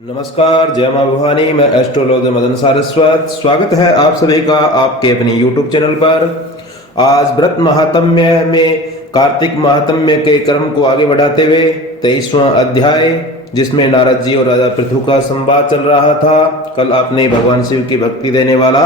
नमस्कार, जय मां भवानी। मैं एस्ट्रोलॉजर मदन सारस्वत। स्वागत है आप सभी का आपके अपने यूट्यूब चैनल पर। आज व्रत महात्म्य में कार्तिक महात्म्य के क्रम को आगे बढ़ाते हुए 23वां अध्याय, जिसमें नारद जी और राजा पृथु का संवाद चल रहा था। कल आपने भगवान शिव की भक्ति देने वाला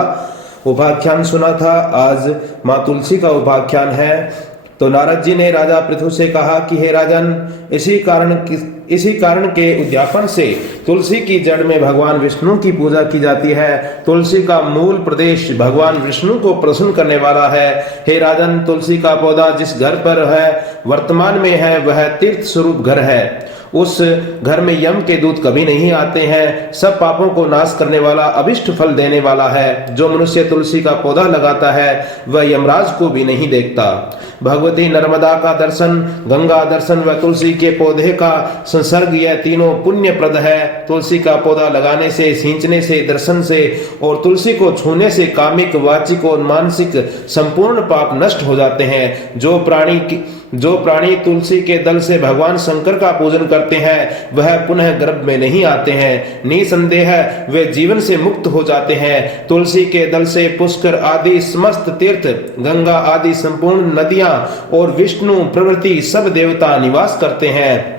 उपाख्यान सुना था। आज मां तुलसी का उपाख्यान है। तो नारद जी ने राजा पृथु से कहा कि हे राजन, इसी कारण के उद्यापन से तुलसी की जड़ में भगवान विष्णु की पूजा की जाती है। तुलसी का मूल प्रदेश भगवान विष्णु को प्रसन्न करने वाला है। हे राजन, तुलसी का पौधा जिस घर पर है वर्तमान में है वह तीर्थ स्वरूप घर है। उस घर में यम के दूत कभी नहीं आते हैं। सब पापों को नाश करने वाला, अभिष्ट फल देने वाला है। जो मनुष्य तुलसी का पौधा लगाता है वह यमराज को भी नहीं देखता। भगवती नर्मदा का दर्शन, गंगा दर्शन व तुलसी के पौधे का संसर्ग, यह तीनों पुण्य प्रद है। तुलसी का पौधा लगाने से, सींचने से, दर्शन से और तुलसी को छूने से कामिक, वाचिक और मानसिक संपूर्ण पाप नष्ट हो जाते हैं। जो प्राणी तुलसी के दल से भगवान शंकर का पूजन करते हैं वह पुनः गर्भ में नहीं आते हैं। निसंदेह वे जीवन से मुक्त हो जाते हैं। तुलसी के दल से पुष्कर आदि समस्त तीर्थ, गंगा आदि संपूर्ण नदियां और विष्णु प्रभृति सब देवता निवास करते हैं।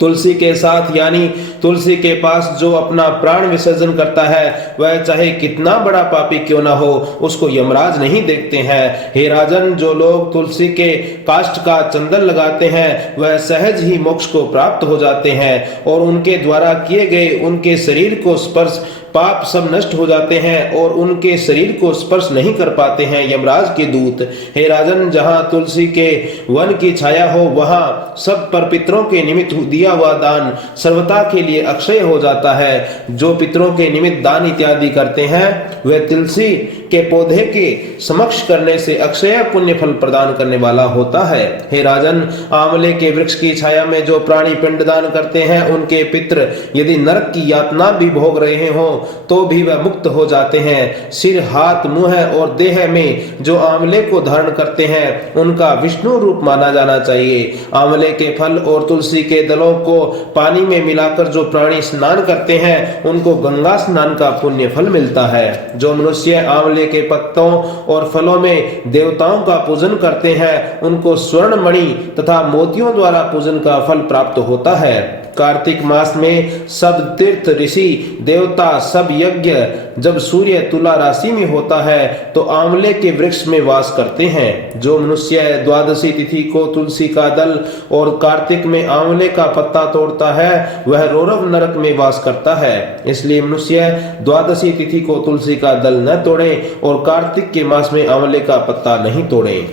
तुलसी के साथ यानी तुलसी के पास जो अपना प्राण विसर्जन करता है वह चाहे कितना बड़ा पापी क्यों ना हो, उसको यमराज नहीं देखते हैं। हे राजन, जो लोग तुलसी के काष्ठ का चंदन लगाते हैं वह सहज ही मोक्ष को प्राप्त हो जाते हैं और उनके द्वारा किए गए उनके शरीर को स्पर्श पाप सब नष्ट हो जाते हैं और उनके शरीर को स्पर्श नहीं कर पाते हैं यमराज के दूत। हे राजन, जहां तुलसी के वन की छाया हो वहां सब पर पितरों के निमित्त दिया हुआ दान सर्वथा के लिए अक्षय हो जाता है। जो पितरों के निमित्त दान इत्यादि करते हैं वे तुलसी के पौधे के समक्ष करने से अक्षय पुण्य फल प्रदान करने वाला होता है। हे राजन, आंवले के वृक्ष की छाया में जो प्राणी पिंडदान करते हैं उनके पितृ यदि नरक की यातना भी भोग रहे हो तो भी वह मुक्त हो जाते हैं। सिर, हाथ, मुंह और देह में जो आंवले को धारण करते हैं उनका विष्णु रूप माना जाना चाहिए। आंवले के फल और तुलसी के दलों को पानी में मिलाकर जो प्राणी स्नान करते हैं उनको गंगा स्नान का पुण्य फल मिलता है। जो मनुष्य आंवले के पत्तों और फलों में देवताओं का पूजन करते हैं उनको स्वर्ण मणि तथा मोतियों द्वारा पूजन का फल प्राप्त होता है। कार्तिक मास में सब तीर्थ, ऋषि, देवता, सब यज्ञ जब सूर्य तुला राशि में होता है तो आंवले के वृक्ष में वास करते हैं। जो मनुष्य द्वादशी तिथि को तुलसी का दल और कार्तिक में आंवले का पत्ता तोड़ता है वह रौरव नरक में वास करता है। इसलिए मनुष्य द्वादशी तिथि को तुलसी का दल न तोड़े और कार्तिक के मास में आंवले का पत्ता नहीं तोड़े।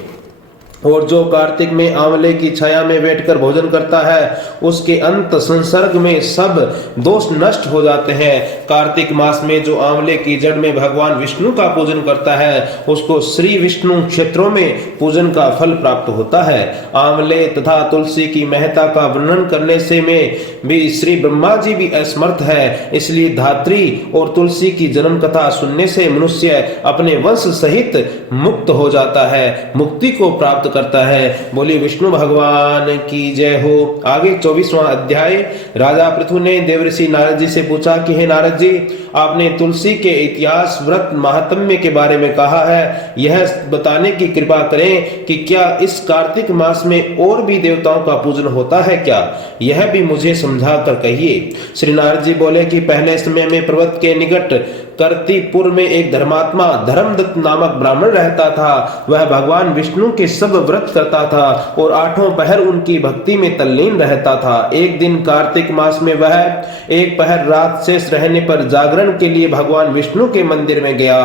और जो कार्तिक में आंवले की छाया में बैठकर भोजन करता है उसके अंत संसर्ग में सब दोष नष्ट हो जाते हैं। कार्तिक मास में जो आंवले की जड़ में भगवान विष्णु का पूजन करता है उसको श्री विष्णु क्षेत्रों में पूजन का फल प्राप्त होता है। आंवले तथा तुलसी की महत्ता का वर्णन करने से में भी श्री ब्रह्मा जी भी असमर्थ है। इसलिए धात्री और तुलसी की जन्म कथा सुनने से मनुष्य अपने वंश सहित मुक्त हो जाता है, मुक्ति को प्राप्त करता है। बोली विष्णु भगवान की जय हो। आगे 24वां अध्याय। राजा पृथु ने देवर्षि नारद जी से पूछा कि हे नारद जी, आपने तुलसी के इतिहास, व्रत, महात्म्य के बारे में कहा है, यह बताने की कृपा करें कि क्या इस कार्तिक मास में और भी देवताओं का पूजन होता है क्या? यह भी मुझे समझा कर कहिए। श्री नारद जी बोले कि पहले समय में पर्वत के निकट कर्तिपुर में एक धर्मात्मा धर्मदत्त नामक ब्राह्मण रहता था। वह भगवान विष्णु के सब व्रत करता था और 8 पहर उनकी भक्ति में तल्लीन रहता था। एक दिन कार्तिक मास में वह एक पहर रात शेष रहने पर जागरण के लिए भगवान विष्णु के मंदिर में गया।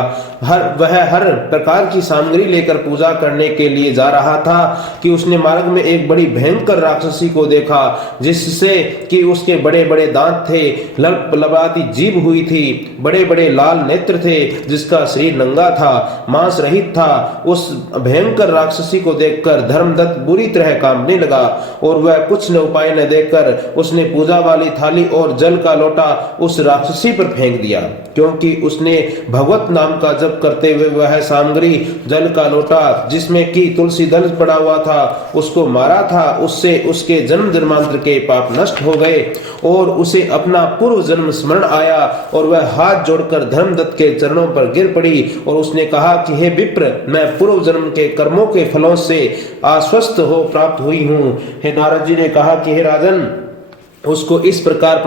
वह हर प्रकार की सामग्री लेकर पूजा करने के लिए जा रहा था कि उसने मार्ग में एक बड़ी भयंकर राक्षसी को देखा, जिससे कि उसके बड़े बड़े दांत थे, लबलबाती जीभ हुई थी, बड़े बड़े लाल नेत्र थे, जिसका शरीर नंगा था, मांस रहित था। उस भयंकर राक्षसी को देखकर धर्मदत्त बुरी तरह कांपने लगा और वह कुछ न उपाय न देखकर उसने पूजा वाली थाली और जल का लोटा उस राक्षसी पर फेंक दिया, क्योंकि उसने भगवत नाम का जप करते हुए वह सामग्री जल का लोटा जिसमें कि तुलसी दल पड़ा हुआ था उसको मारा था। उससे उसके जन्म जन्मांतर के पाप नष्ट हो गए और उसे अपना पूर्व जन्म स्मरण आया और वह हाथ जोड़कर धर्मदत्त के चरणों पर गिर पड़ी और उसने कहा कि हे विप्र, मैं पूर्व जन्म के कर्मों के फलों से आश्वस्त हो प्राप्त हुई हूँ। हे नारद जी ने कहा कि हे राजन, उसको इस प्रकार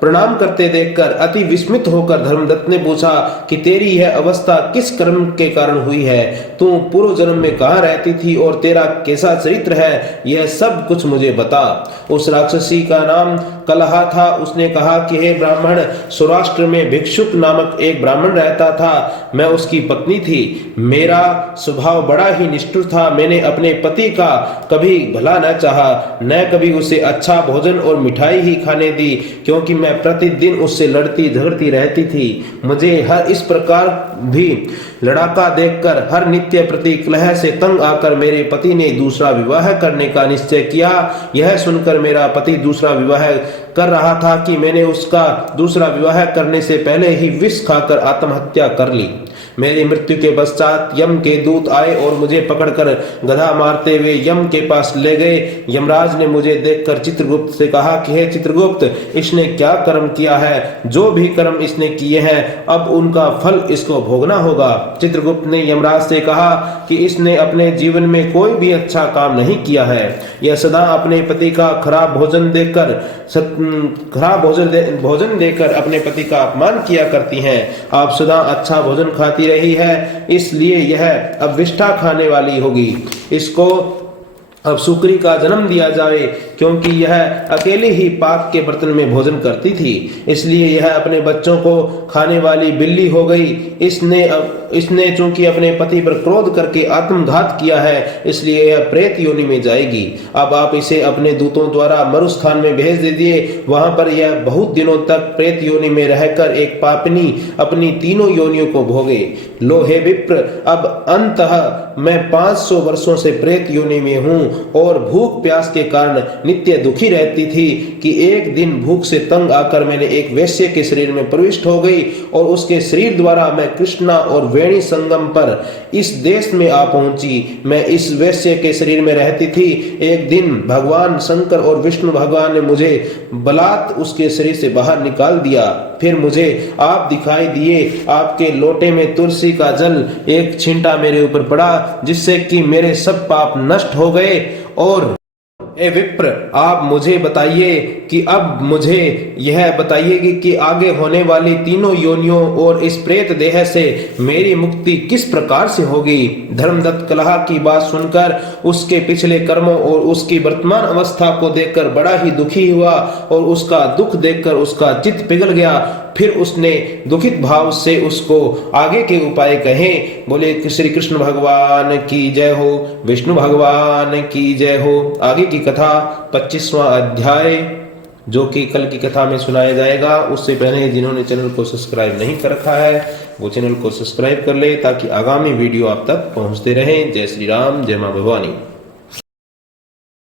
प्रणाम करते देखकर अति विस्मित होकर धर्मदत्त ने पूछा कि तेरी यह अवस्था किस कर्म के कारण हुई है? तू पूर्व जन्म में कहाँ रहती थी और तेरा कैसा चरित्र है? यह सब कुछ मुझे बता। उस राक्षसी का नाम कलहा था। उसने कहा कि हे ब्राह्मण, सौराष्ट्र में भिक्षुक नामक एक ब्राह्मण रहता था। मैं उसकी पत्नी थी। मेरा स्वभाव बड़ा ही निष्ठुर था। मैंने अपने पति का कभी भला न चाहा, न कभी उसे अच्छा भोजन और मिठाई ही खाने दी, क्योंकि मैं प्रतिदिन उससे लड़ती झगड़ती रहती थी। मुझे हर इस प्रकार भी लड़ाका देखकर हर नित्य प्रति कलह से तंग आकर मेरे पति ने दूसरा विवाह करने का निश्चय किया। यह सुनकर मेरा पति दूसरा विवाह कर रहा था कि मैंने उसका दूसरा विवाह करने से पहले ही विष खाकर आत्महत्या कर ली। मेरी मृत्यु के पश्चात यम के दूत आए और मुझे पकड़कर गधा मारते हुए यम के पास ले गए। यमराज ने मुझे देखकर चित्रगुप्त से कहा कि हे चित्रगुप्त, इसने क्या कर्म किया है? जो भी कर्म इसने किए हैं अब उनका फल इसको भोगना होगा। चित्रगुप्त ने यमराज से कहा कि इसने अपने जीवन में कोई भी अच्छा काम नहीं किया है। यह सदा अपने पति का खराब भोजन देकर अपने पति का अपमान किया करती हैं। आप सदा अच्छा भोजन खाती रही है, इसलिए यह अब विष्ठा खाने वाली होगी। इसको अब सुकरी का जन्म दिया जाए, क्योंकि यह अकेले ही पाक के बर्तन में भोजन करती थी, इसलिए यह अपने बच्चों को खाने वाली बिल्ली हो गई। इसने चूंकि अपने पति पर क्रोध करके आत्मघात किया है, इसलिए यह प्रेत योनि में जाएगी। अब आप इसे अपने दूतों द्वारा मरुस्थान में भेज दीजिए। वहां पर यह बहुत दिनों तक प्रेत योनि में रहकर एक पापिनी अपनी तीनों योनियों को भोगे। लो हे विप्र, अब अंततः मैं 500 वर्षों से प्रेत योनि में हूँ और भूख प्यास के कारण नित्य दुखी रहती थी कि एक दिन भूख से तंग आकर मैंने एक वैश्य के शरीर में प्रविष्ट हो गई और उसके शरीर द्वारा मैं कृष्णा और वेणी संगम पर इस देश में आ पहुंची। मैं इस वैश्य के शरीर में रहती थी। एक दिन भगवान शंकर और विष्णु भगवान ने मुझे बलात् उसके शरीर से बाहर निकाल दिया। फिर मुझे आप दिखाई दिए। आपके लोटे में तुलसी का जल एक छींटा मेरे ऊपर पड़ा, जिससे कि मेरे सब पाप नष्ट हो गए। और ए विप्र, आप मुझे बताइए कि अब मुझे यह बताइए कि आगे होने वाली तीनों योनियों और इस प्रेत देह से मेरी मुक्ति किस प्रकार से होगी। धर्मदत्त कलहा की बात सुनकर उसके पिछले कर्मों और उसकी वर्तमान अवस्था को देखकर बड़ा ही दुखी हुआ और उसका दुख देखकर उसका चित्त पिघल गया। फिर उसने दुखित भाव से उसको आगे के उपाय कहे। बोले श्री कृष्ण भगवान की जय हो, विष्णु भगवान की जय हो। आगे की कथा 25वां अध्याय जो कि कल की कथा में सुनाया जाएगा। उससे पहले जिन्होंने चैनल को सब्सक्राइब नहीं कर रखा है वो चैनल को सब्सक्राइब कर ले, ताकि आगामी वीडियो आप तक पहुंचते रहें। जय श्री राम, जय मां भवानी।